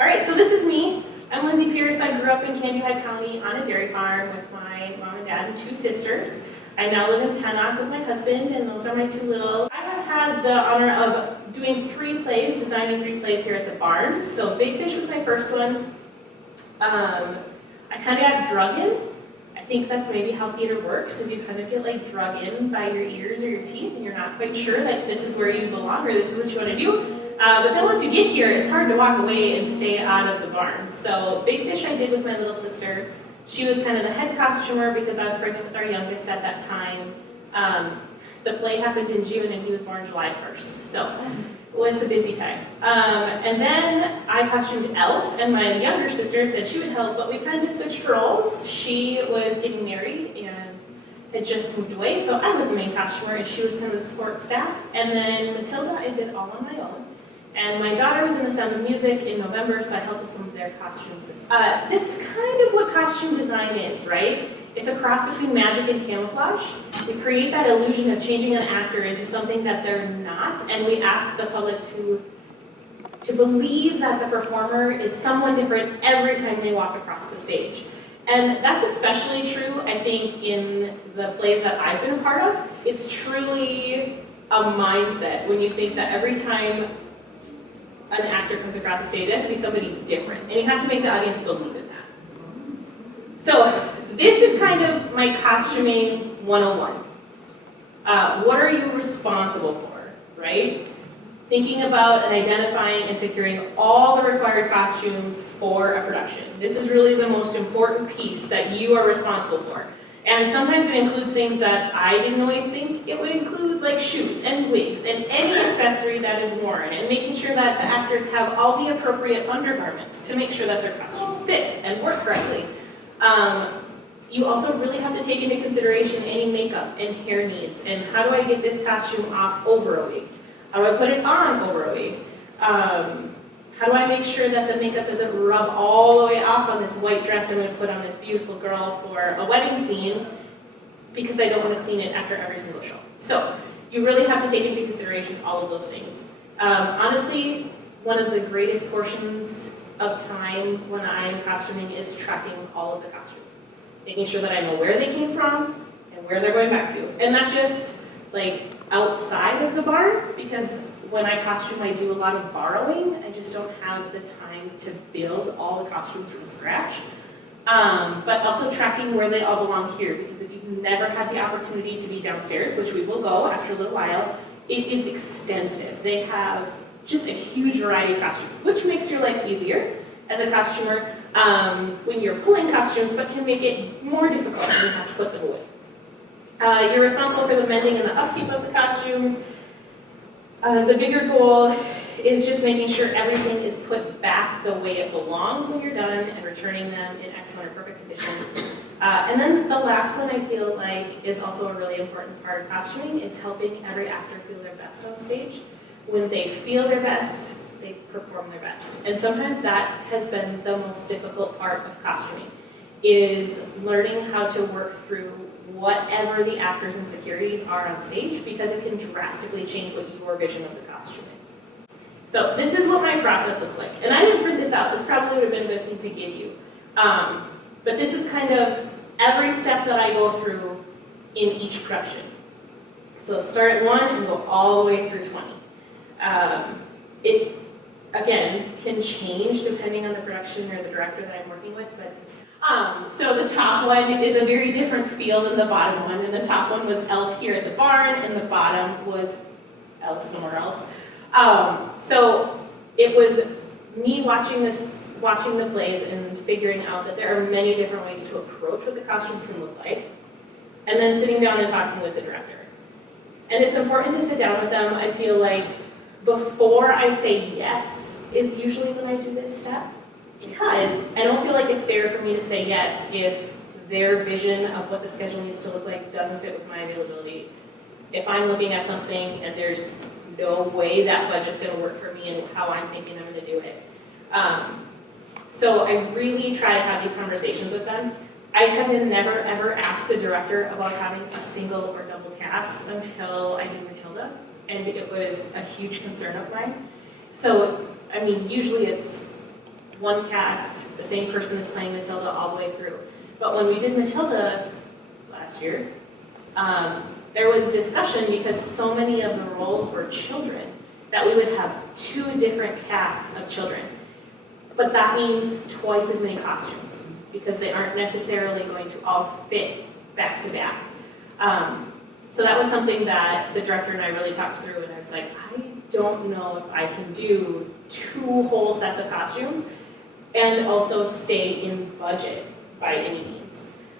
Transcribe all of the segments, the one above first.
All right, so this is me. I'm Lindsay Pierce. I grew up in Candy Head County on a dairy farm with my mom and dad and 2 sisters. I now live in Pennock with my husband, and those are my 2 littles. I have had the honor of doing 3 plays, designing 3 plays here at the barn. So Big Fish was my first one. I kind of got drug in. I think that's maybe how theater works, is you kind of get like drug in by your ears or your teeth, and you're not quite sure like this is where you belong or this is what you want to do. But then once you get here, it's hard to walk away and stay out of the barn. So Big Fish I did with my little sister. She was kind of the head costumer because I was pregnant with our youngest at that time. The play happened in June and he was born July 1st. So it was the busy time. And then I costumed Elf, and my younger sister said she would help, but we kind of switched roles. She was getting married and had just moved away, so I was the main costumer and she was kind of the support staff. And then Matilda I did all on my own. And my daughter was in The Sound of Music in November, so I helped with some of their costumes. This is kind of what costume design is, right? It's a cross between magic and camouflage. We create that illusion of changing an actor into something that they're not, and we ask the public to believe that the performer is someone different every time they walk across the stage. And that's especially true, I think, in the plays that I've been a part of. It's truly a mindset when you think that every time an actor comes across the stage, it has to be somebody different. And you have to make the audience believe in that. So this is kind of my costuming 101. What are you responsible for, right? Thinking about and identifying and securing all the required costumes for a production. This is really the most important piece that you are responsible for. And sometimes it includes things that I didn't always think it would include, like shoes and wigs and any accessory that is worn, and making sure that the actors have all the appropriate undergarments to make sure that their costumes fit and work correctly. You also really have to take into consideration any makeup and hair needs, and how do I get this costume off over a wig? How do I put it on over a wig? How do I make sure that the makeup doesn't rub all the way off on this white dress I'm going to put on this beautiful girl for a wedding scene, because I don't want to clean it after every single show. So you really have to take into consideration all of those things. Honestly, one of the greatest portions of time when I'm costuming is tracking all of the costumes. Making sure that I know where they came from and where they're going back to. And not just like outside of the barn, because when I costume, I do a lot of borrowing. I just don't have the time to build all the costumes from scratch. But also tracking where they all belong here, because if you've never had the opportunity to be downstairs, which we will go after a little while, it is extensive. They have just a huge variety of costumes, which makes your life easier as a costumer when you're pulling costumes, but can make it more difficult when you have to put them away. You're responsible for the mending and the upkeep of the costumes. The bigger goal is just making sure everything is put back the way it belongs when you're done and returning them in excellent or perfect condition. And then the last one I feel like is also a really important part of costuming. It's helping every actor feel their best on stage. When they feel their best, they perform their best. And sometimes that has been the most difficult part of costuming, is learning how to work through whatever the actors' insecurities are on stage, because it can drastically change what your vision of the costume is. So this is what my process looks like. And I didn't print this out. This probably would have been a good thing to give you. But this is kind of every step that I go through in each production. So start at 1 and go all the way through 20. It, again, can change depending on the production or the director that I'm working with, but so the top one is a very different feel than the bottom one, and the top one was Elf here at the barn, and the bottom was Elf somewhere else. So it was me watching the plays and figuring out that there are many different ways to approach what the costumes can look like, and then sitting down and talking with the director. And it's important to sit down with them. I feel like before I say yes is usually when I do this step, because I don't feel like it's fair for me to say yes if their vision of what the schedule needs to look like doesn't fit with my availability. If I'm looking at something and there's no way that budget's going to work for me and how I'm thinking I'm going to do it. So I really try to have these conversations with them. I have never ever asked the director about having a single or double cast until I did Matilda, and it was a huge concern of mine. So, I mean, usually it's one cast, the same person is playing Matilda all the way through. But when we did Matilda last year, there was discussion because so many of the roles were children that we would have 2 different casts of children. But that means twice as many costumes because they aren't necessarily going to all fit back to back. So that was something that the director and I really talked through, and I was like, I don't know if I can do 2 whole sets of costumes and also stay in budget by any means.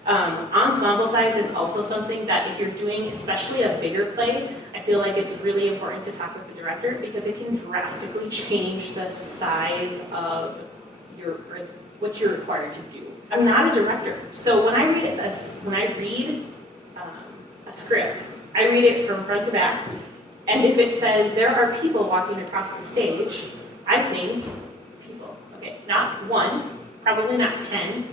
Ensemble size is also something that if you're doing especially a bigger play, I feel like it's really important to talk with the director because it can drastically change the size of what you're required to do. I'm not a director, so when I read a script, I read it from front to back, and if it says there are people walking across the stage, I think people. Okay, not 1, probably not 10,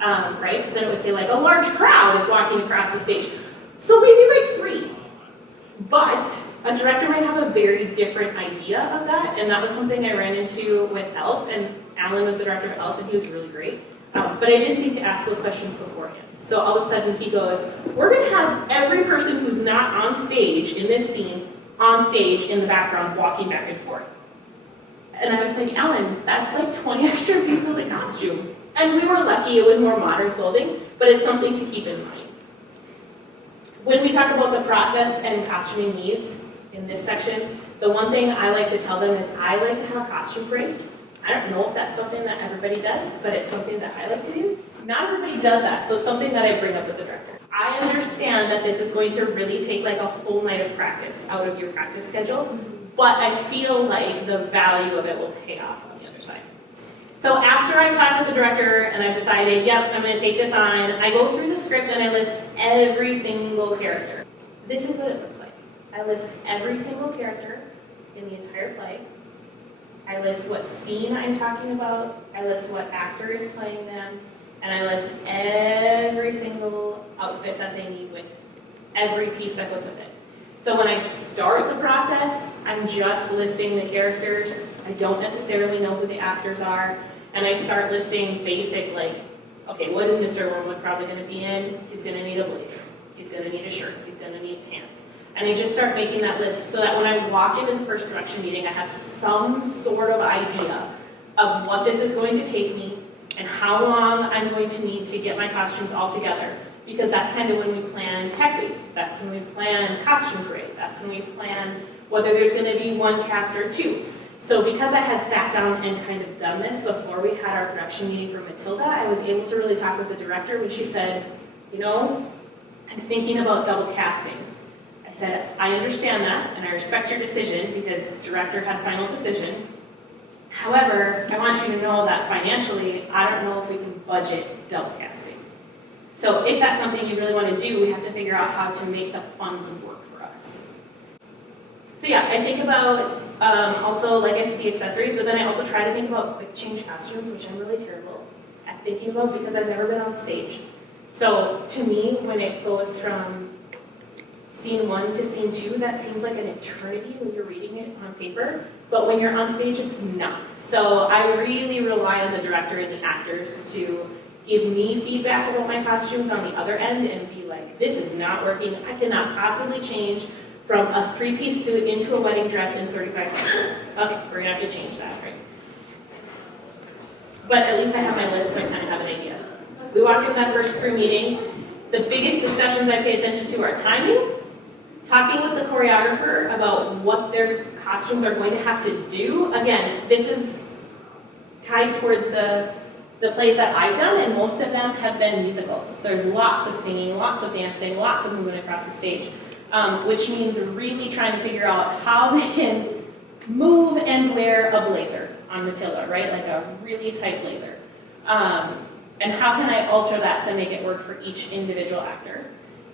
right? Because then it would say like a large crowd is walking across the stage. So maybe like 3. But a director might have a very different idea of that, and that was something I ran into with Elf, and Alan was the director of Elf, and he was really great. But I didn't think to ask those questions beforehand. So all of a sudden he goes, we're going to have every person who's not on stage in this scene on stage in the background walking back and forth. And I was like, Alan, that's like 20 extra people in costume. And we were lucky it was more modern clothing, but it's something to keep in mind. When we talk about the process and costuming needs in this section, the one thing I like to tell them is I like to have a costume break. I don't know if that's something that everybody does, but it's something that I like to do. Not everybody does that, so it's something that I bring up with the director. I understand that this is going to really take like a whole night of practice out of your practice schedule, but I feel like the value of it will pay off on the other side. So after I talked with the director and I've decided, yep, I'm going to take this on, I go through the script and I list every single character. This is what it looks like. I list every single character in the entire play. I list what scene I'm talking about, I list what actor is playing them, and I list every single outfit that they need with every piece that goes with it. So when I start the process, I'm just listing the characters. I don't necessarily know who the actors are, and I start listing basic, like, okay, what is Mr. Wormwood probably going to be in? He's going to need a blazer. He's going to need a shirt. He's going to need pants. And I just start making that list so that when I walk into the first production meeting, I have some sort of idea of what this is going to take me and how long I'm going to need to get my costumes all together. Because that's kind of when we plan Tech Week. That's when we plan Costume Parade. That's when we plan whether there's going to be 1 cast or 2. So because I had sat down and kind of done this before we had our production meeting for Matilda, I was able to really talk with the director when she said, you know, I'm thinking about double casting. I said, I understand that, and I respect your decision because director has final decision. However, I want you to know that financially, I don't know if we can budget double casting. So if that's something you really want to do, we have to figure out how to make the funds work for us. So yeah, I think about also, like I said, the accessories, but then I also try to think about quick change costumes, which I'm really terrible at thinking about because I've never been on stage. So to me, when it goes from scene 1 to scene 2, that seems like an eternity when you're reading it on paper, but when you're on stage, it's not. So I really rely on the director and the actors to give me feedback about my costumes on the other end and be like, this is not working. I cannot possibly change from a 3-piece suit into a wedding dress in 35 seconds. Okay, we're gonna have to change that, right? But at least I have my list, so I kind of have an idea. We walk in that first crew meeting. The biggest discussions I pay attention to are timing, talking with the choreographer about what their costumes are going to have to do. Again, this is tied towards the plays that I've done, and most of them have been musicals. So there's lots of singing, lots of dancing, lots of movement across the stage, which means really trying to figure out how they can move and wear a blazer on Matilda, right? Like a really tight blazer. And how can I alter that to make it work for each individual actor?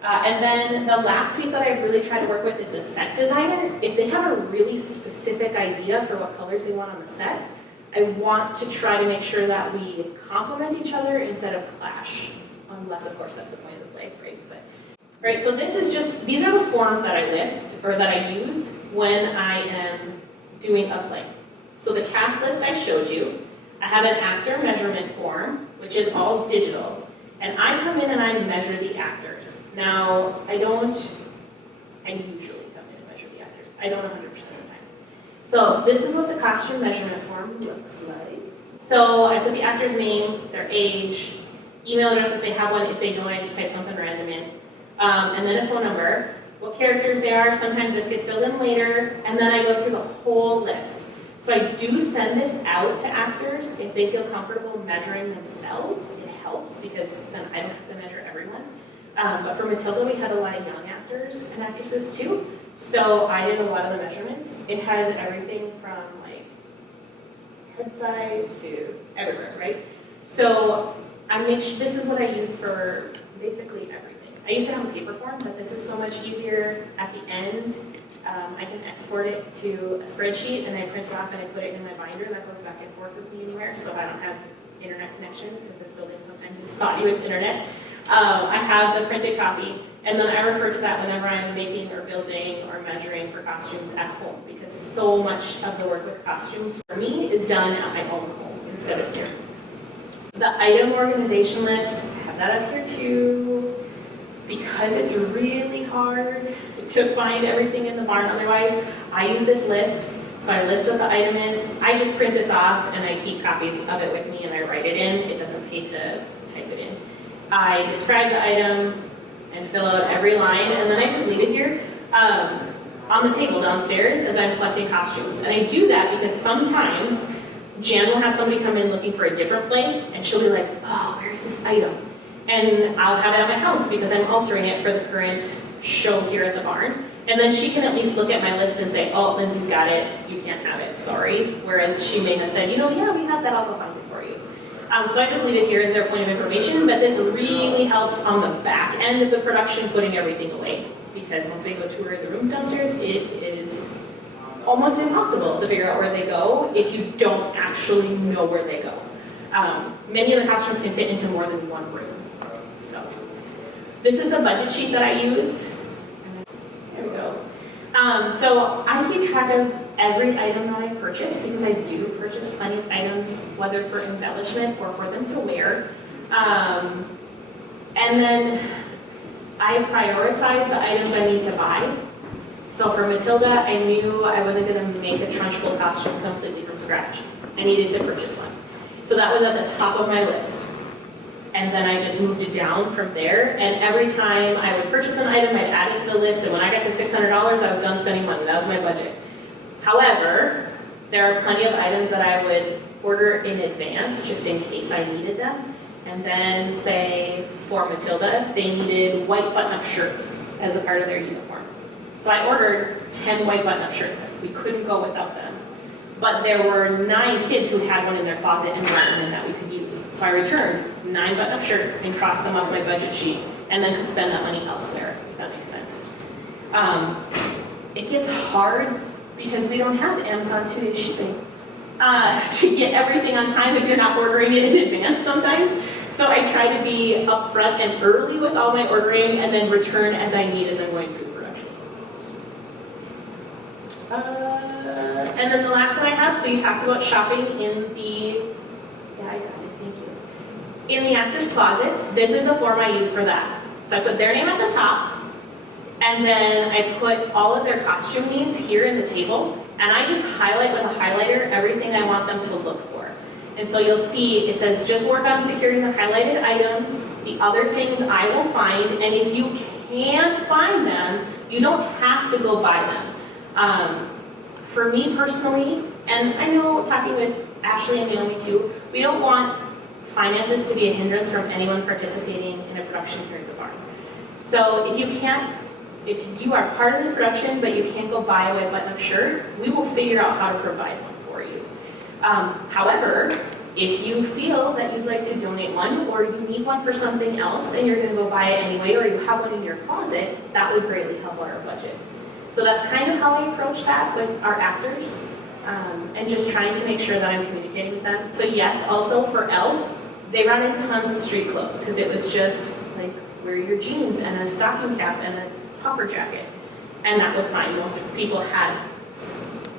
And then the last piece that I really try to work with is the set designer. If they have a really specific idea for what colors they want on the set, I want to try to make sure that we complement each other instead of clash. Unless, of course, that's the point of the play, right? Right, so these are the forms that I list, or that I use when I am doing a play. So the cast list I showed you, I have an actor measurement form, which is all digital, and I come in and I measure the actors. Now, I usually come in and measure the actors. I don't 100% of the time. So this is what the costume measurement form looks like. So I put the actor's name, their age, email address if they have one. If they don't, I just type something random in. And then a phone number, what characters they are. Sometimes this gets filled in later, and then I go through the whole list. So I do send this out to actors if they feel comfortable measuring themselves. It helps because then I don't have to measure everyone. But for Matilda, we had a lot of young actors and actresses too. So I did a lot of the measurements. It has everything from like head size to everywhere, right? So this is what I use for basically everything. I used to have a paper form, but this is so much easier at the end. I can export it to a spreadsheet and I print it off and I put it in my binder that goes back and forth with me anywhere, so I don't have internet connection because this building sometimes is spotty with internet. I have the printed copy, and then I refer to that whenever I'm making or building or measuring for costumes at home, because so much of the work with costumes for me is done at my own home instead of here. The item organization list, I have that up here too, because it's really hard to find everything in the barn otherwise. I use this list, so I list what the item is. I just print this off and I keep copies of it with me and I write it in. It doesn't pay to type it in. I describe the item and fill out every line, and then I just leave it here on the table downstairs as I'm collecting costumes. And I do that because sometimes Jan will have somebody come in looking for a different plate, and she'll be like, oh, where is this item? And I'll have it at my house because I'm altering it for the current show here at the barn. And then she can at least look at my list and say, oh, Lindsay's got it, you can't have it, sorry. Whereas she may have said, yeah, we have that, I'll go find it for you. So I just leave it here as their point of information, but this really helps on the back end of the production, putting everything away. Because once we go tour the rooms downstairs, it is almost impossible to figure out where they go if you don't actually know where they go. Many of the costumes can fit into more than one room. So this is the budget sheet that I use. There we go. So I keep track of every item that I purchase because I do purchase plenty of items, whether for embellishment or for them to wear. And then I prioritize the items I need to buy. So for Matilda, I knew I wasn't going to make a Trunchbull costume completely from scratch. I needed to purchase one. So that was at the top of my list. And then I just moved it down from there. And every time I would purchase an item, I'd add it to the list. And when I got to $600, I was done spending money. That was my budget. However, there are plenty of items that I would order in advance just in case I needed them. And then say for Matilda, they needed white button-up shirts as a part of their uniform. So I ordered 10 white button-up shirts. We couldn't go without them. But there were 9 kids who had one in their closet and brought one in that we could use. So I returned 9 button-up shirts and crossed them off my budget sheet and then could spend that money elsewhere, if that makes sense. It gets hard because we don't have Amazon 2-day shipping to get everything on time if you're not ordering it in advance sometimes. So I try to be upfront and early with all my ordering and then return as I need as I'm going through the production. And then the last one I have, so you talked about shopping in the, yeah, I got it, thank you. In the actors' closets, this is the form I use for that. So I put their name at the top, and then I put all of their costume needs here in the table, and I just highlight with a highlighter everything I want them to look for. And so you'll see it says just work on securing the highlighted items, the other things I will find, and if you can't find them, you don't have to go buy them. For me personally, and I know talking with Ashley and Naomi too, we don't want finances to be a hindrance from anyone participating in a production here at the barn. So if you are part of this production but you can't go buy a white button-up shirt, we will figure out how to provide one for you. However, if you feel that you'd like to donate one or you need one for something else and you're going to go buy it anyway, or you have one in your closet, that would greatly help our budget. So that's kind of how I approach that with our actors, and just trying to make sure that I'm communicating with them. So yes, also for ELF, they ran in tons of street clothes because it was just like wear your jeans and a stocking cap and a puffer jacket, and that was fine. Most people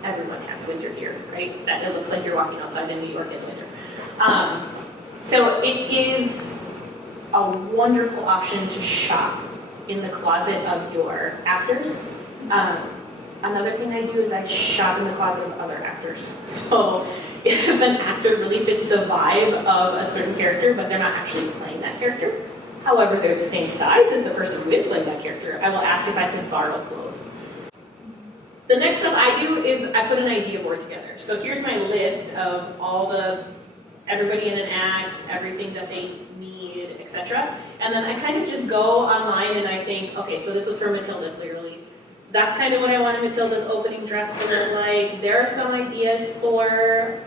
everyone has winter gear, right? That it looks like you're walking outside in New York in the winter. So it is a wonderful option to shop in the closet of your actors. Another thing I do is I shop in the closet of other actors. So if an actor really fits the vibe of a certain character, but they're not actually playing that character, however, they're the same size as the person who is playing that character, I will ask if I can borrow clothes. The next stuff I do is I put an idea board together. So here's my list of everybody in an act, everything that they need, etc. And then I kind of just go online and I think, okay, so this was for Matilda, clearly. That's kind of what I wanted Matilda's opening dress to look like. There are some ideas for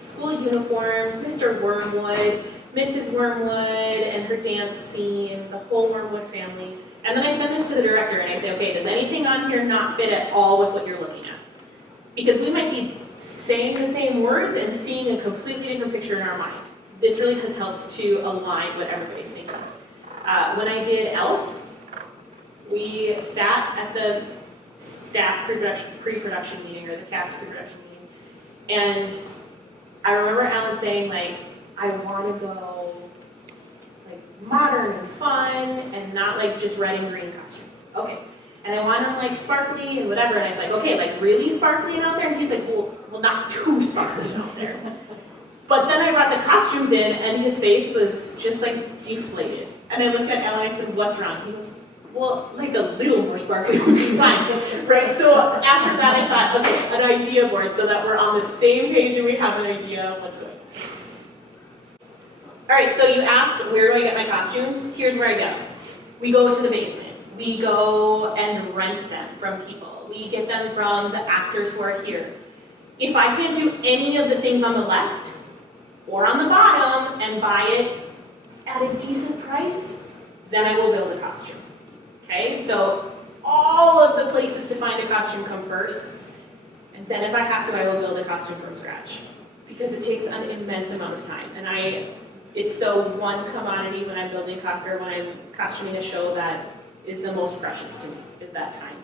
school uniforms, Mr. Wormwood, Mrs. Wormwood and her dance scene, the whole Wormwood family. And then I send this to the director and I say, okay, does anything on here not fit at all with what you're looking at? Because we might be saying the same words and seeing a completely different picture in our mind. This really has helped to align what everybody's thinking. When I did Elf, we sat at the staff pre-production meeting or the cast pre-production meeting, and I remember Alan saying, like, I want to go like modern and fun and not like just red and green costumes. Okay. And I want them like sparkly and whatever. And I was like, okay, like really sparkly and out there? And he's like, well, not too sparkly out there. But then I brought the costumes in and his face was just like deflated. And I looked at Alan and I said, what's wrong? He goes, well, like a little more sparkly would be fine. Right? So after that I thought, okay, an idea board so that we're on the same page and we have an idea of what's going on. All right, so you asked, where do I get my costumes? Here's where I go. We go to the basement. We go and rent them from people. We get them from the actors who are here. If I can't do any of the things on the left or on the bottom and buy it at a decent price, then I will build a costume. Okay, so all of the places to find a costume come first, and then if I have to, I will build a costume from scratch. Because it takes an immense amount of time. And it's the one commodity when I'm building or when I'm costuming a show that is the most precious to me, is that time.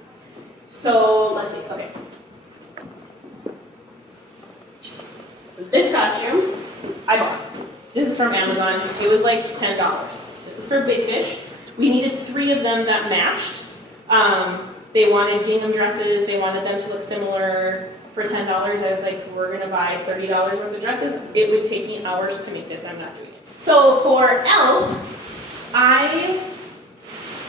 So, let's see, okay. This costume, I bought. This is from Amazon. It was like $10. This is for Big Fish. We needed 3 of them that matched. They wanted gingham dresses. They wanted them to look similar. For $10, I was like, we're going to buy $30 worth of dresses. It would take me hours to make this. I'm not doing it. So for Elf, I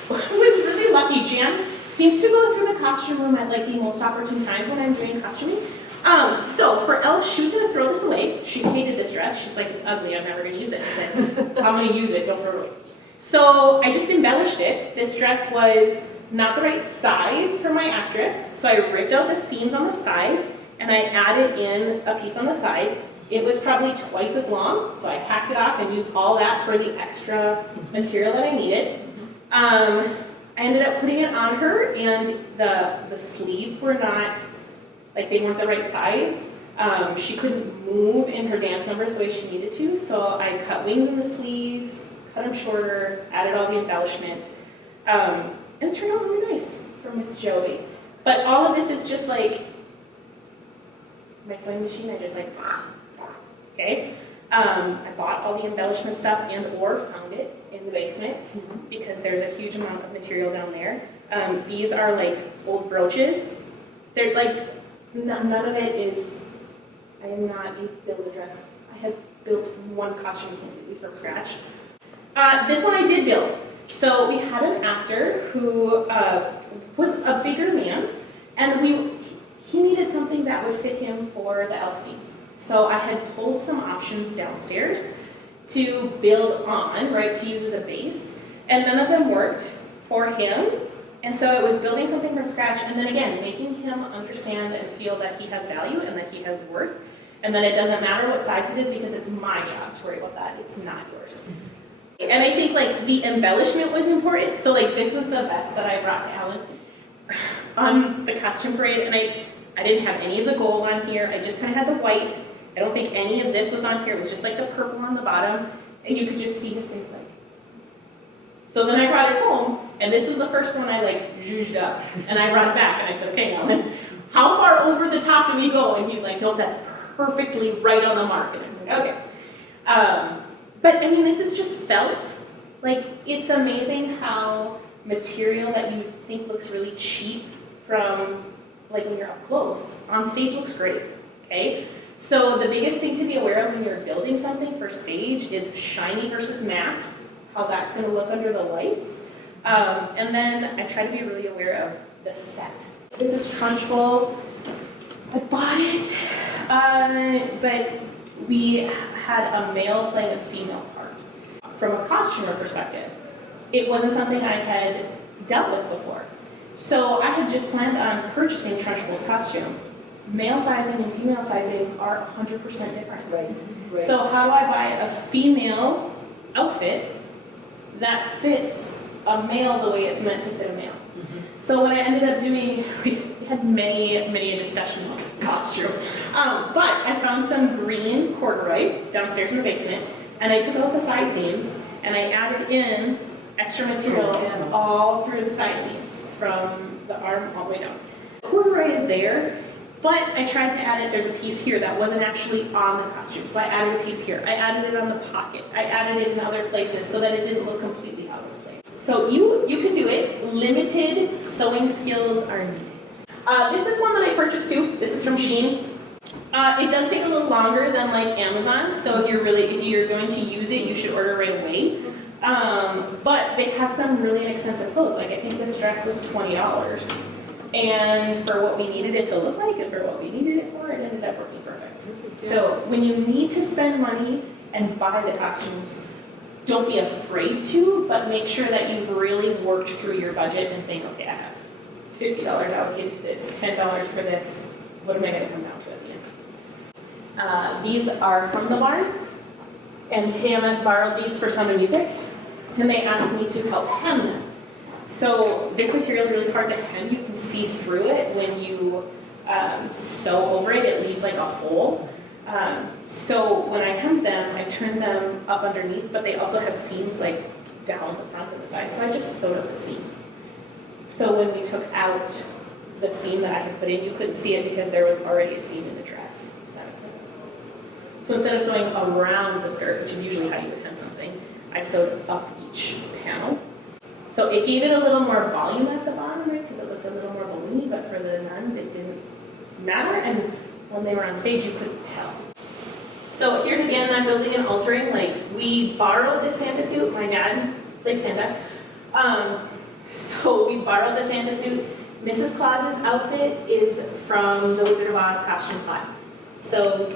was really lucky. Jan seems to go through the costume room at like the most opportune times when I'm doing costuming. So for Elf, she was going to throw this away. She hated this dress. She's like, it's ugly. I'm never going to use it. I said, I'm going to use it. Don't throw it away. So I just embellished it. This dress was not the right size for my actress, so I ripped out the seams on the side, and I added in a piece on the side. It was probably twice as long, so I hacked it off and used all that for the extra material that I needed. I ended up putting it on her, and the sleeves were not, like they weren't the right size. She couldn't move in her dance numbers the way she needed to, so I cut wings in the sleeves, cut them shorter, added all the embellishment. And it turned out really nice for Miss Joey. But all of this is just like my sewing machine. I just like, okay. I bought all the embellishment stuff or found it in the basement because there's a huge amount of material down there. These are like old brooches. They're like, none of it is, I am not a build-a-dress. I have built one costume completely from scratch. This one I did build. So we had an actor who was a bigger man, and he needed something that would fit him for the elf scenes. So I had pulled some options downstairs to build on, right, to use as a base, and none of them worked for him. And so it was building something from scratch, and then again, making him understand and feel that he has value and that he has worth, and that it doesn't matter what size it is because it's my job to worry about that. It's not yours. And I think like the embellishment was important. So like this was the vest that I brought to Alan on the costume parade, and I didn't have any of the gold on here. I just kind of had the white. I don't think any of this was on here. It was just like the purple on the bottom, and you could just see his face like. So then I brought it home, and this was the first one I like zhuzhed up, and I brought it back, and I said, okay, Alan, how far over the top do we go? And he's like, no, that's perfectly right on the mark. And I was like, okay. But I mean, this is just felt. Like, it's amazing how material that you think looks really cheap from, like, when you're up close, on stage looks great, okay? So the biggest thing to be aware of when you're building something for stage is shiny versus matte, how that's gonna look under the lights. And then I try to be really aware of the set. This is Trunchbull. I bought it, but we had a male playing a female part. From a costumer perspective, it wasn't something I had dealt with before. So I had just planned on purchasing Trunchbull's costume. Male sizing and female sizing are 100% different. Right. So how do I buy a female outfit that fits a male the way it's meant to fit a male? So what I ended up doing, we had many a discussion on this costume, but I found some green corduroy downstairs in the basement, and I took out the side seams, and I added in extra material all through the side seams, from the arm all the way down. Corduroy is there, but I tried to add it, there's a piece here that wasn't actually on the costume, so I added a piece here. I added it on the pocket. I added it in other places so that it didn't look completely out of place. So you can do it. Limited sewing skills are needed. This is one that I purchased too. This is from Shein. It does take a little longer than like Amazon, so if you're going to use it, you should order right away. But they have some really inexpensive clothes. Like I think this dress was $20, and for what we needed it to look like, and for what we needed it for, it ended up working perfect. So when you need to spend money and buy the costumes, don't be afraid to, but make sure that you've really worked through your budget and think, okay, I have $50 allocated to this, $10 for this. What am I going to come down to at the end? These are from the barn, and KMS borrowed these for Sound of Music, and they asked me to help hem them. So this material is really hard to hem. You can see through it when you sew over it. It leaves like a hole. So when I hemmed them, I turned them up underneath, but they also have seams like down the front and the side. So I just sewed up the seam. So when we took out the seam that I had put in, you couldn't see it because there was already a seam in the dress. Does that make sense? So instead of sewing around the skirt, which is usually how you would hem something, I sewed up each panel. So it gave it a little more volume at the bottom, right? Because it looked a little more balloony, but for the nuns, it didn't matter. And when they were on stage, you couldn't tell. So here's again, I'm building and altering. Like, we borrowed this Santa suit. My dad played Santa. So we borrowed the Santa suit. Mrs. Claus's outfit is from the Wizard of Oz costume plot. So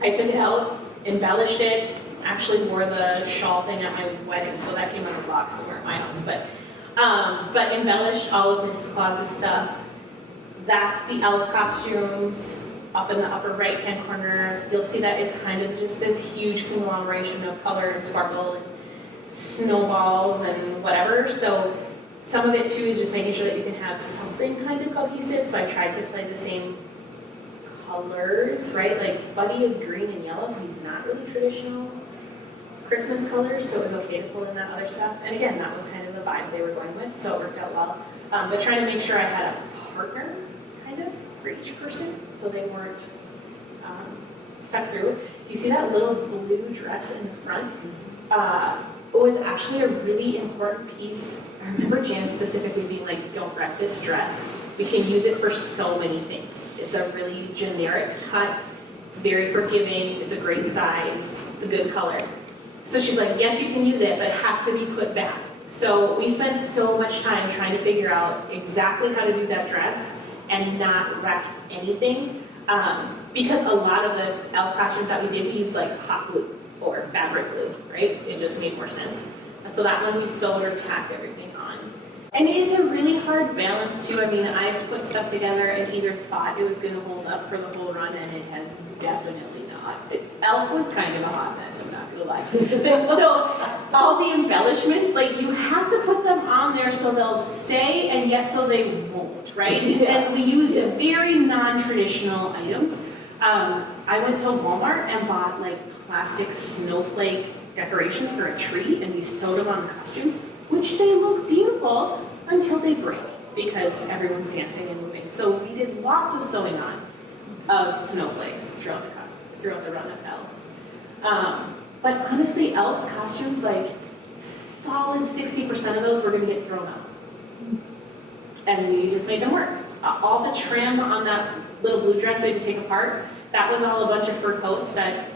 I took it out, embellished it, actually wore the shawl thing at my wedding, so that came on a box somewhere at my house. But embellished all of Mrs. Claus's stuff. That's the elf costumes up in the upper right-hand corner. You'll see that it's kind of just this huge conglomeration of color and sparkle and snowballs and whatever. So some of it too is just making sure that you can have something kind of cohesive. So I tried to play the same colors, right? Like Buddy is green and yellow, so he's not really traditional Christmas colors, so it was okay to pull in that other stuff. And again, that was kind of the vibe they were going with, so it worked out well. But trying to make sure I had a partner, kind of, for each person, so they weren't stuck through. You see that little blue dress in the front? It was actually a really important piece. I remember Jan specifically being like, don't wreck this dress. We can use it for so many things. It's a really generic cut. It's very forgiving. It's a great size. It's a good color. So she's like, yes, you can use it, but it has to be put back. So we spent so much time trying to figure out exactly how to do that dress and not wreck anything. Because a lot of the elf costumes that we did, we used like hot glue or fabric glue, right? It just made more sense. And so that one we sewed or tacked everything on. And it's a really hard balance too. I mean, I've put stuff together and either thought it was going to hold up for the whole run, and it has definitely not. Elf was kind of a hot mess, I'm not going to lie. So all the embellishments, like you have to put them on there so they'll stay and yet so they won't, right? And we used very non-traditional items. I went to Walmart and bought like plastic snowflake decorations for a tree, and we sewed them on the costumes, which they look beautiful until they break because everyone's dancing and moving. So we did lots of sewing on. of snowflakes throughout the run of Elf. But honestly, Elf's costumes, like solid 60% of those were going to get thrown out. And we just made them work. All the trim on that little blue dress they had to take apart, that was all a bunch of fur coats that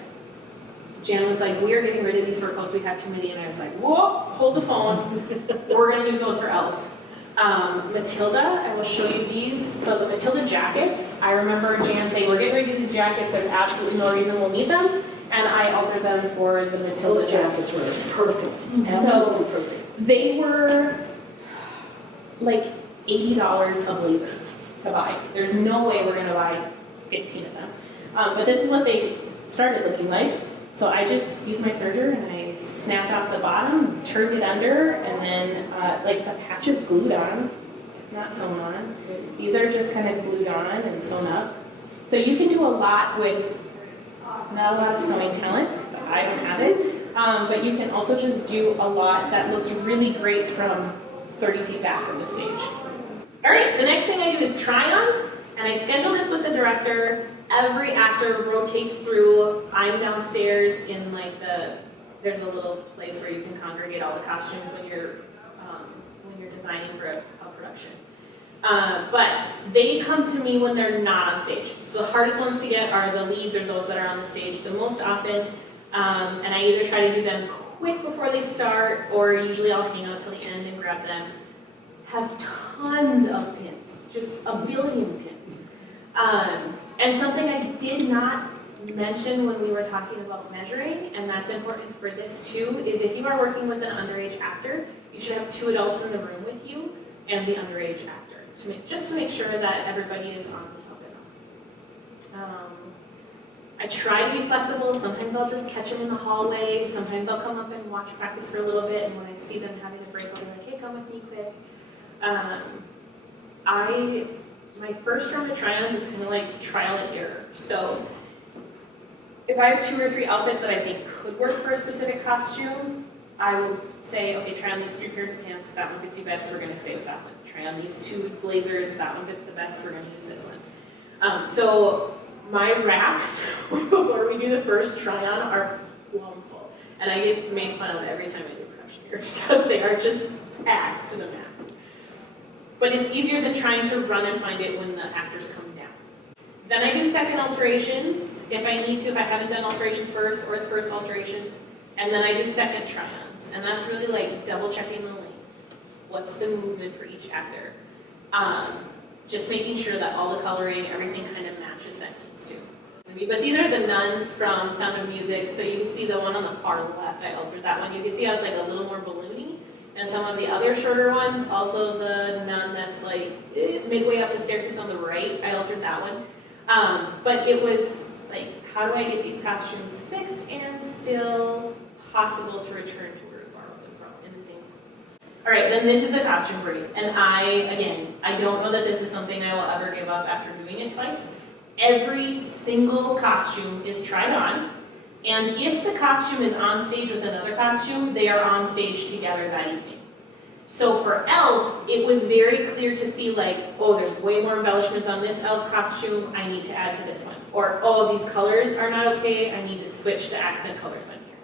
Jan was like, we are getting rid of these fur coats, we have too many. And I was like, whoa, hold the phone. We're going to use those for Elf. Matilda, I will show you these. So the Matilda jackets, I remember Jan saying, we're getting rid of these jackets, there's absolutely no reason we'll need them. And I altered them for the Matilda Those jackets were perfect. So Perfect. they were like $80 a blazer to buy. There's no way we're going to buy 15 of them. But this is what they started looking like. So I just used my serger and I snapped off the bottom, turned it under, and then like the patch is glued on. It's not sewn on. These are just kind of glued on and sewn up. So you can do a lot with not a lot of sewing talent. I don't have it. But you can also just do a lot that looks really great from 30 feet back from the stage. All right, the next thing I do is try-ons, and I schedule this with the director. Every actor rotates through. I'm downstairs in like there's a little place where you can congregate all the costumes when you're designing for a production. But they come to me when they're not on stage. So the hardest ones to get are the leads or those that are on the stage the most often. And I either try to do them quick before they start, or usually I'll hang out till the end and grab them. Have tons of pins, just a billion pins. And something I did not mention when we were talking about measuring, and that's important for this too, is if you are working with an underage actor, you should have 2 adults in the room with you and the underage actor, just to make sure that everybody is on the up and up. I try to be flexible. Sometimes I'll just catch them in the hallway. Sometimes I'll come up and watch practice for a little bit, and when I see them having a break, I'll be like, hey, come with me quick. My first round of try-ons is kind of like trial and error. So if I have 2 or 3 outfits that I think could work for a specific costume, I will say, okay, try on these 3 pairs of pants. That one fits you best. We're going to stay with that one. Try on these 2 blazers. That one fits the best. We're going to use this one. So my racks before we do the first try-on are plumb full. And I get made fun of every time I do production here because they are just packed to the max. But it's easier than trying to run and find it when the actors come down. Then I do second alterations if I need to, if I haven't done alterations first, or it's first alterations. And then I do second try-ons. And that's really like double checking the lane. What's the movement for each actor? Just making sure that all the coloring, everything kind of matches that needs to. But these are the nuns from Sound of Music. So you can see the one on the far left, I altered that one. You can see how it's like a little more balloony. And some of the other shorter ones, also the nun that's like midway up the staircase on the right, I altered that one. But it was like, how do I get these costumes fixed and still possible to return to where we are in the same. All right, then this is the costume brief. And I don't know that this is something I will ever give up after doing it twice. Every single costume is tried on. And if the costume is on stage with another costume, they are on stage together that evening. So for Elf, it was very clear to see like, oh, there's way more embellishments on this Elf costume, I need to add to this one. Or, oh, these colors are not okay, I need to switch the accent colors on here.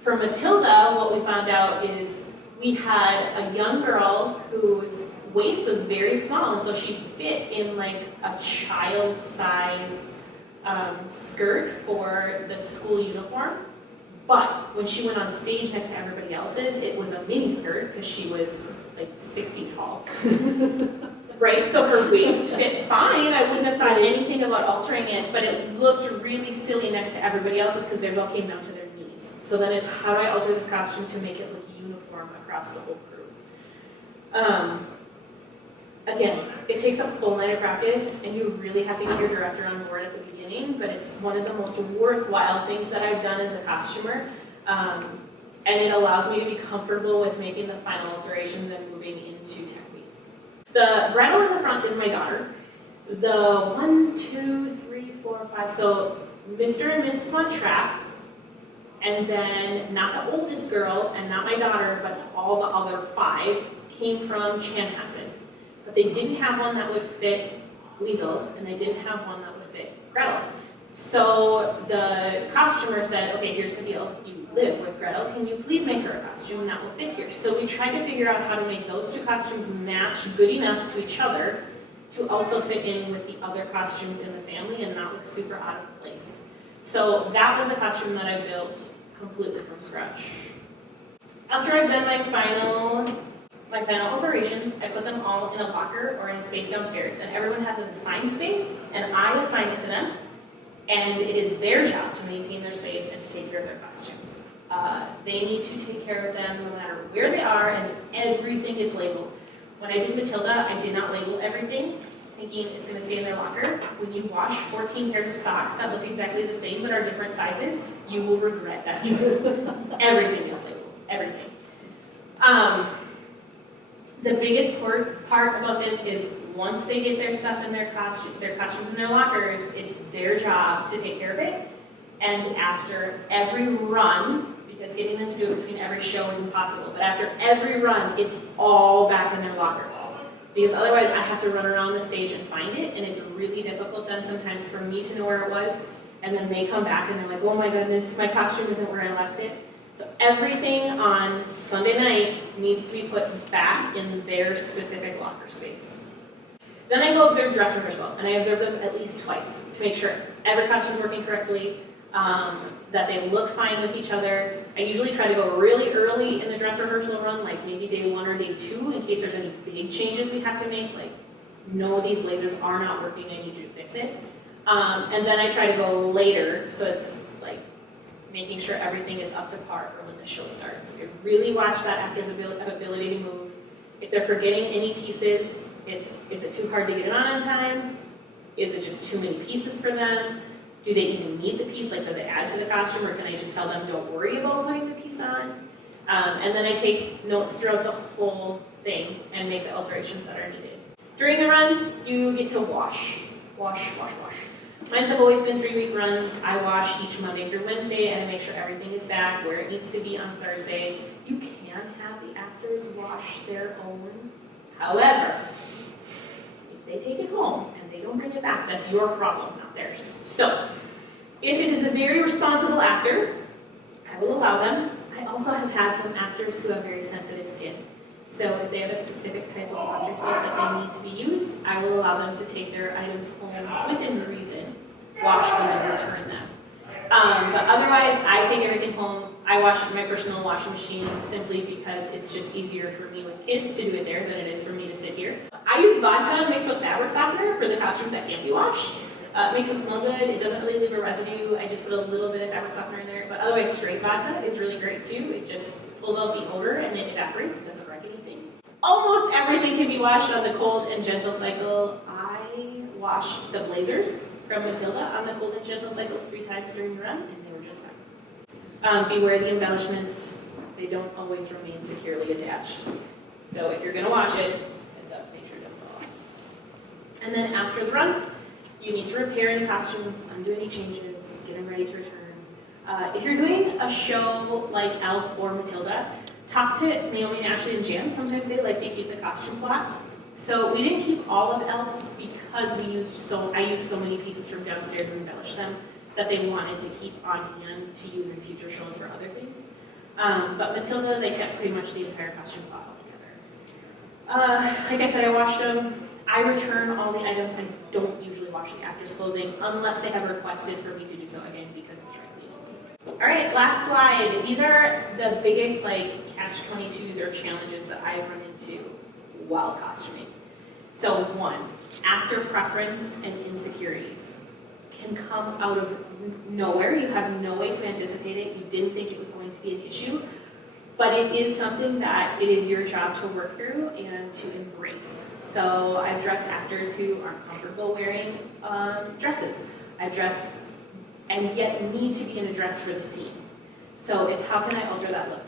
For Matilda, what we found out is we had a young girl whose waist was very small, and so she fit in like a child size skirt for the school uniform, but when she went on stage next to everybody else's, it was a mini skirt because she was like 6 feet tall. Right, so her waist fit fine. I wouldn't have thought anything about altering it, but it looked really silly next to everybody else's because theirs all came down to their knees. So then it's, how do I alter this costume to make it look uniform across the whole crew? Again, it takes a full night of practice, and you really have to get your director on board at the beginning, but it's one of the most worthwhile things that I've done as a costumer, and it allows me to be comfortable with making the final alterations and moving into technique. The bridle in the front is my daughter. The 1, 2, 3, 4, 5, so Mr. and Mrs. Von Trapp, and then not the oldest girl, and not my daughter, but all the other 5 came from Chanhassen. But they didn't have one that would fit Liesel, and they didn't have one that would fit Gretel. So the costumer said, okay, here's the deal. You live with Gretel. Can you please make her a costume that will fit here? So we tried to figure out how to make those two costumes match good enough to each other to also fit in with the other costumes in the family and not look super out of place. So that was a costume that I built completely from scratch. After I've done my final alterations, I put them all in a locker or in a space downstairs, and everyone has an assigned space, and I assign it to them, and it is their job to maintain their space and to take care of their costumes. They need to take care of them no matter where they are, and everything is labeled. When I did Matilda, I did not label everything, thinking it's going to stay in their locker. When you wash 14 pairs of socks that look exactly the same but are different sizes, you will regret that choice. Everything is labeled, everything. The biggest part about this is once they get their stuff in their costumes in their lockers, it's their job to take care of it. And after every run, because getting them to do it between every show is impossible, but after every run, it's all back in their lockers. Because otherwise I have to run around the stage and find it, and it's really difficult then sometimes for me to know where it was, and then they come back and they're like, oh my goodness, my costume isn't where I left it. So everything on Sunday night needs to be put back in their specific locker space. Then I go observe dress rehearsal, and I observe them at least twice to make sure every costume is working correctly, that they look fine with each other. I usually try to go really early in the dress rehearsal run, like maybe day 1 or day 2, in case there's any big changes we have to make, like, no, these blazers are not working, I need you to fix it. And then I try to go later, so it's like making sure everything is up to par for when the show starts. You really watch that actor's ability to move. If they're forgetting any pieces, is it too hard to get it on time? Is it just too many pieces for them? Do they even need the piece? Like, does it add to the costume, or can I just tell them, don't worry about putting the piece on? And then I take notes throughout the whole thing and make the alterations that are needed. During the run, you get to wash. Wash, wash, wash. Mine have always been 3-week runs. I wash each Monday through Wednesday, and I make sure everything is back where it needs to be on Thursday. You can have the actors wash their own. However, if they take it home and they don't bring it back, that's your problem, not theirs. So, if it is a very responsible actor, I will allow them. I also have had some actors who have very sensitive skin. So if they have a specific type of object soap that they need to be used, I will allow them to take their items home within reason, wash them and return them. But otherwise, I take everything home. I wash it in my personal washing machine simply because it's just easier for me with kids to do it there than it is for me to sit here. I use vodka mixed with fabric softener for the costumes that can't be washed. It makes them smell good. It doesn't really leave a residue. I just put a little bit of fabric softener in there. But otherwise, straight vodka is really great too. It just pulls out the odor and it evaporates. It doesn't wreck anything. Almost everything can be washed on the cold and gentle cycle. I washed the blazers from Matilda on the cold and gentle cycle 3 times during the run, and they were just fine. Beware the embellishments. They don't always remain securely attached. So if you're going to wash it, heads up, make sure it doesn't fall off. And then after the run, you need to repair any costumes, undo any changes, get them ready to return. If you're doing a show like Elf or Matilda, talk to Naomi, Ashley, and Jan. Sometimes they like to keep the costume plots. So we didn't keep all of Elf's because I used so many pieces from downstairs and embellished them that they wanted to keep on hand to use in future shows for other things. But Matilda, they kept pretty much the entire costume plot altogether. Like I said, I washed them. I return all the items. I don't usually wash the actors' clothing unless they have requested for me to do so, again, because it's strictly illegal. All right, last slide. These are the biggest catch-22s or challenges that I've run into while costuming. So 1, actor preference and insecurities can come out of nowhere. You have no way to anticipate it. You didn't think it was going to be an issue. But it is something that it is your job to work through and to embrace. So I've dressed actors who aren't comfortable wearing dresses. I've dressed and yet need to be in a dress for the scene. So it's how can I alter that look?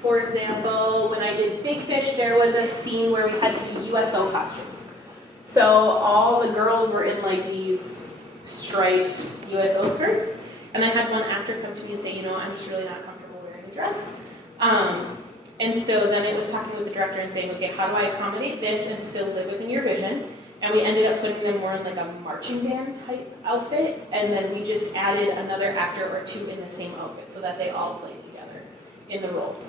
For example, when I did Big Fish, there was a scene where we had to do USO costumes. So all the girls were in these striped USO skirts, and I had one actor come to me and say, I'm just really not comfortable wearing a dress. And so then it was talking with the director and saying, okay, how do I accommodate this and still live within your vision? and we ended up putting them more in like a marching band type outfit, and then we just added another actor or two in the same outfit so that they all played together in the roles.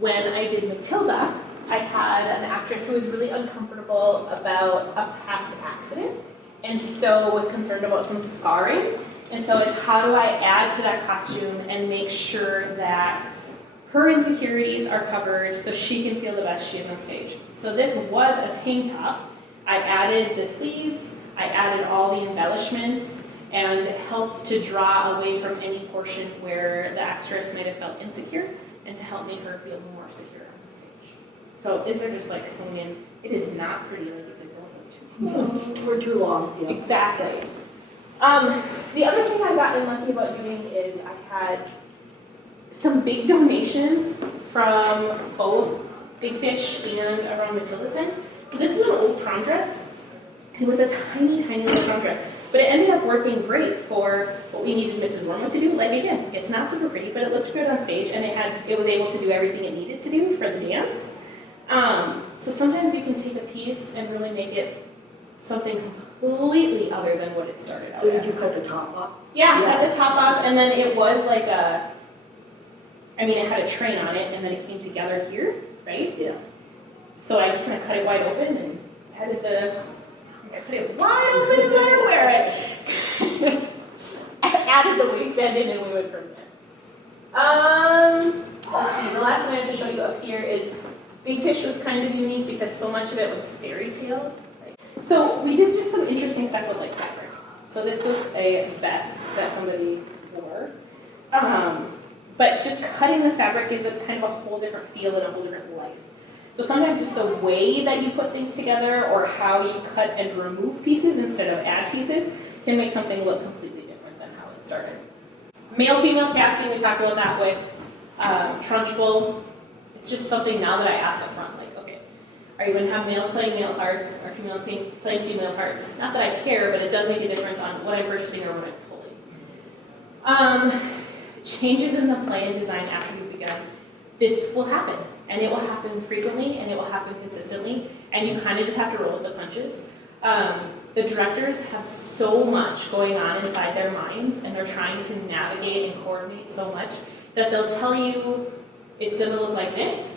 When I did Matilda, I had an actress who was really uncomfortable about a past accident, and so was concerned about some scarring. And so it's how do I add to that costume and make sure that her insecurities are covered so she can feel the best she is on stage. So this was a tank top. I added the sleeves, I added all the embellishments, and it helped to draw away from any portion where the actress might have felt insecure, and to help make her feel more secure on the stage. So these are just like sewn in. It is not pretty, like you said, don't look too Or too long. Yeah. Exactly. The other thing I've gotten lucky about doing is I had some big donations from both Big Fish and Around Matilda's End. So this is an old prom dress. It was a tiny, tiny little prom dress. But it ended up working great for what we needed Mrs. Wormwood to do. Like again, it's not super pretty, but it looked good on stage, and it was able to do everything it needed to do for the dance. So sometimes you can take a piece and really make it something completely other than what it started out So as. did you cut the top off? Yeah, I cut the top off, and then it was like it had a train on it, and then it came together here, right? Yeah. So I just kind of cut it wide open and cut it wide open and let her wear it. I added the waistband in, and we went from there. Let's see, the last thing I have to show you up here is Big Fish was kind of unique because so much of it was fairy tale. Right? So we did just some interesting stuff with like fabric. So this was a vest that somebody wore. But just cutting the fabric gives it kind of a whole different feel and a whole different life. So sometimes just the way that you put things together or how you cut and remove pieces instead of add pieces can make something look completely different than how it started. Male-female casting, we talked about that with Trunchbull. It's just something now that I ask up front, like, okay, are you going to have males playing male parts or females playing female parts? Not that I care, but it does make a difference on what I'm purchasing or what I'm pulling. Changes in the play and design after you've begun. This will happen, and it will happen frequently, and it will happen consistently, and you kind of just have to roll with the punches. The directors have so much going on inside their minds, and they're trying to navigate and coordinate so much that they'll tell you it's going to look like this.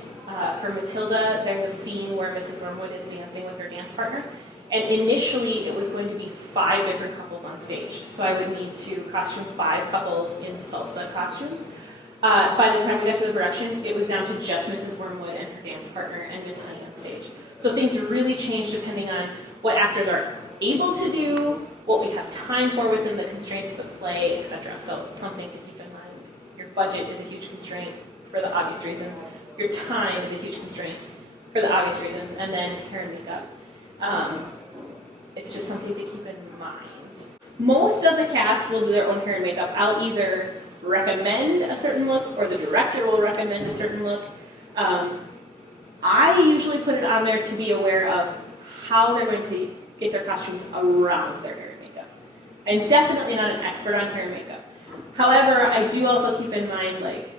For Matilda, there's a scene where Mrs. Wormwood is dancing with her dance partner, and initially it was going to be 5 different couples on stage. So I would need to costume 5 couples in salsa costumes. By the time we got to the production, it was down to just Mrs. Wormwood and her dance partner and Miss Honey on stage. So things really change depending on what actors are able to do, what we have time for within the constraints of the play, etc. So it's something to keep in mind. Your budget is a huge constraint for the obvious reasons. Your time is a huge constraint for the obvious reasons. And then hair and makeup. It's just something to keep in mind. Most of the cast will do their own hair and makeup. I'll either recommend a certain look or the director will recommend a certain look. I usually put it on there to be aware of how they're going to get their costumes around their hair and makeup. I'm definitely not an expert on hair and makeup. However, I do also keep in mind, like,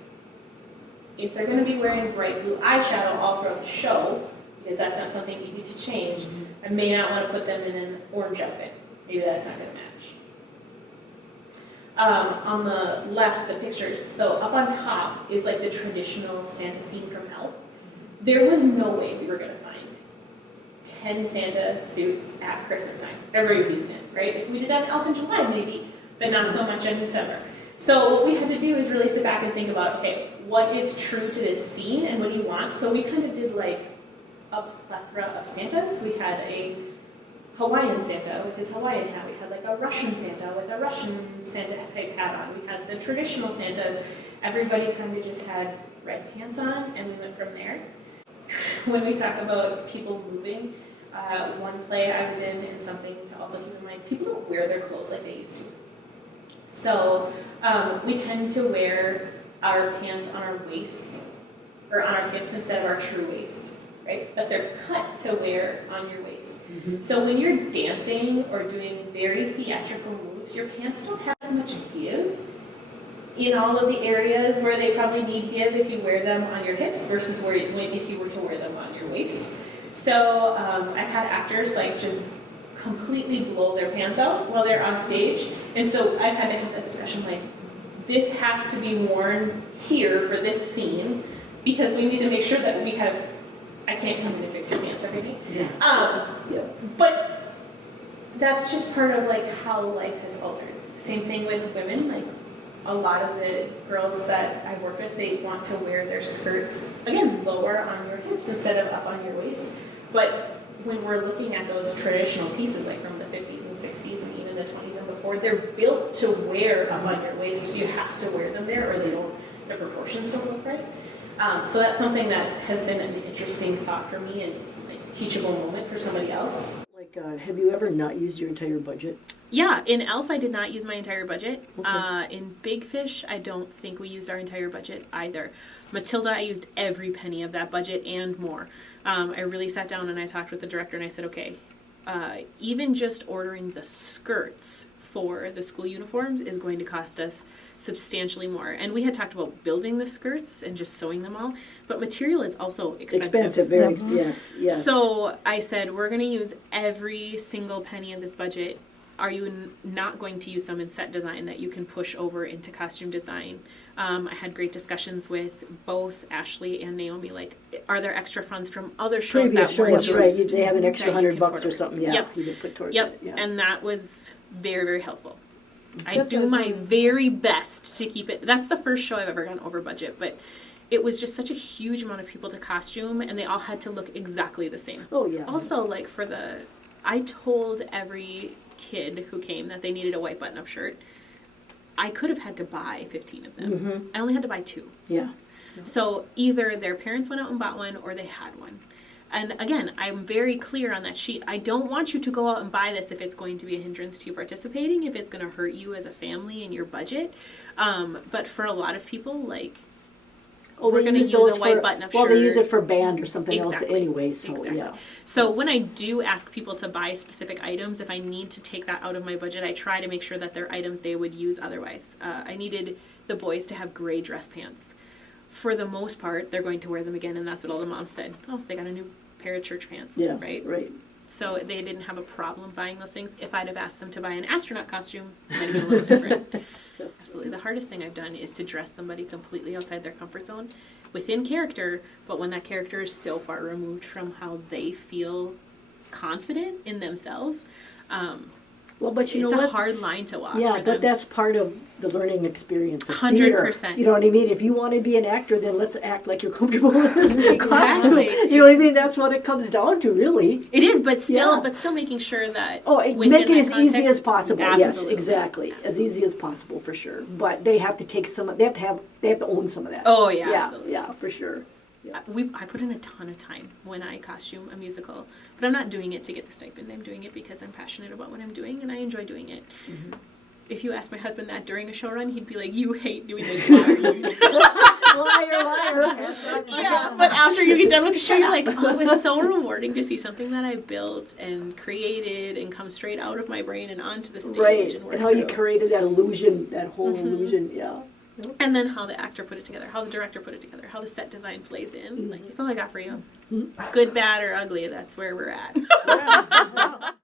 if they're going to be wearing bright blue eyeshadow all throughout the show, because that's not something easy to change, I may not want to put them in an orange outfit. Maybe that's not going to match. On the left, the pictures, so up on top is like the traditional Santa scene from Elf. There was no way we were going to find 10 Santa suits at Christmas time. Everybody was using it, right? If we did have Elf in July, maybe, but not so much in December. So what we had to do is really sit back and think about, okay, what is true to this scene and what do you want? So we kind of did like a plethora of Santas. We had a Hawaiian Santa with his Hawaiian hat. We had like a Russian Santa with a Russian Santa type hat on. We had the traditional Santas. Everybody kind of just had red pants on, and we went from there. When we talk about people moving, one play I was in, and something to also keep in mind, people don't wear their clothes like they used to. So we tend to wear our pants on our waist, or on our hips instead of our true waist, right? But they're cut to wear on your waist. Mm-hmm. So when you're dancing or doing very theatrical moves, your pants don't have as much give in all of the areas where they probably need give if you wear them on your hips versus if you were to wear them on your waist. So I've had actors like just completely blow their pants out while they're on stage. And so I've had to have that discussion like, this has to be worn here for this scene because we need to make sure that we have, I can't come in and fix your pants every day. Yeah. But that's just part of like how life has altered. Same thing with women, like a lot of the girls that I work with, they want to wear their skirts, again, lower on your hips instead of up on your waist. But when we're looking at those traditional pieces, like from the 50s and 60s and even the 20s and before, they're built to wear up on your waist, so you have to wear them there or they don't, their proportions don't look right. So that's something that has been an interesting thought for me and like teachable moment for somebody else. Like, have you ever not used your entire budget? Yeah, in Elf I did not use my entire budget. Okay. In Big Fish, I don't think we used our entire budget either. Matilda, I used every penny of that budget and more. I really sat down and I talked with the director and I said, okay, even just ordering the skirts for the school uniforms is going to cost us substantially more. And we had talked about building the skirts and just sewing them all, but material is also expensive. Very, yes. So I said, we're going to use every single penny of this budget. Are you not going to use some in set design that you can push over into costume design? I had great discussions with both Ashley and Naomi, like, are there extra funds from other shows Previous that weren't shows, right? used They have an extra that you $100 can put or over? something, yeah. Yep. You can put towards Yep, it, yeah. and that was very, very helpful. I That's do awesome. my very best to keep it. That's the first show I've ever gone over budget, but it was just such a huge amount of people to costume, and they all had to look exactly the same. Oh, yeah. Also, like I told every kid who came that they needed a white button-up shirt. I could have had to buy 15 of them. Mm-hmm. I only had to buy 2. Yeah. So either their parents went out and bought one or they had one. And again, I'm very clear on that sheet. I don't want you to go out and buy this if it's going to be a hindrance to you participating, if it's going to hurt you as a family and your budget. But for a lot of people, like, we're going to use a white button-up shirt. Well, they use it for band or something else Exactly. anyway, so Exactly. yeah. So when I do ask people to buy specific items, if I need to take that out of my budget, I try to make sure that they're items they would use otherwise. I needed the boys to have gray dress pants. For the most part, they're going to wear them again, and that's what all the moms said. Oh, they got a new pair of church pants, Yeah, right? right. So they didn't have a problem buying those things. If I'd have asked them to buy an astronaut costume, it might have been a little different. Absolutely. The hardest thing I've done is to dress somebody completely outside their comfort zone, within character, but when that character is so far removed from how they feel confident in themselves, Well, but you it's know a what? hard line to walk Yeah, for them. but that's part of the learning experience of 100%. theater. You know what I mean? If you want to be an actor, then let's act like you're comfortable with this costume. Exactly. You know what I mean? That's what it comes down to, really. It is, but still, Yeah. making sure that Make within it that as easy context- as possible. Yes, Absolutely. exactly. As easy as possible, for sure. But they have to take some. They have to own some of that. Oh yeah, absolutely. Yeah, for sure. I put in a ton of time when I costume a musical, but I'm not doing it to get the stipend. I'm doing it because I'm passionate about what I'm doing and I enjoy doing it. Mm-hmm. If you asked my husband that during a show run, he'd be like, "You hate doing this." Liar. Yeah, but after you get done with the show, you're like, "Oh, it was so rewarding to see something that I built and created and come straight out of my brain and onto the stage Right. and work And how you through." created that illusion, that whole illusion. Yeah. And then how the actor put it together, how the director put it together, how the set design plays in. Like, it's all I got for you. Good, bad, or ugly, that's where we're at.